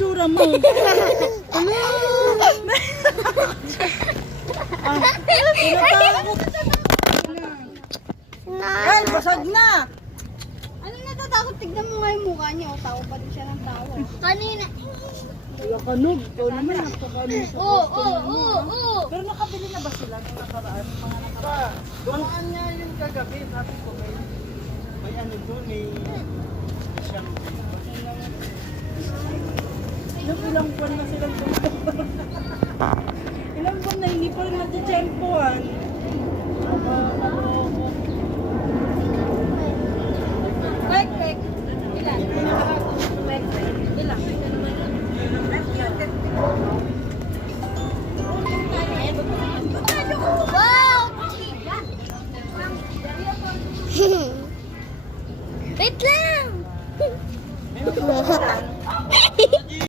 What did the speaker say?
itsura mo. Ano? Tinatakot. Ay, basag na. Ano natatakot? Tignan mo nga yung mukha niya. O, tao pa din siya ng tao. Kanina. Wala kanog. Ikaw naman, napakanog sa Oo. Pero nakabili na ba sila nung nakaraan? Mga nakaraan? Doon niya yung kagabi. Sabi ko, may ano doon, may champagne. Ilang buwan na silang doon. Ilang buwan na hindi pa rin natitsempohan.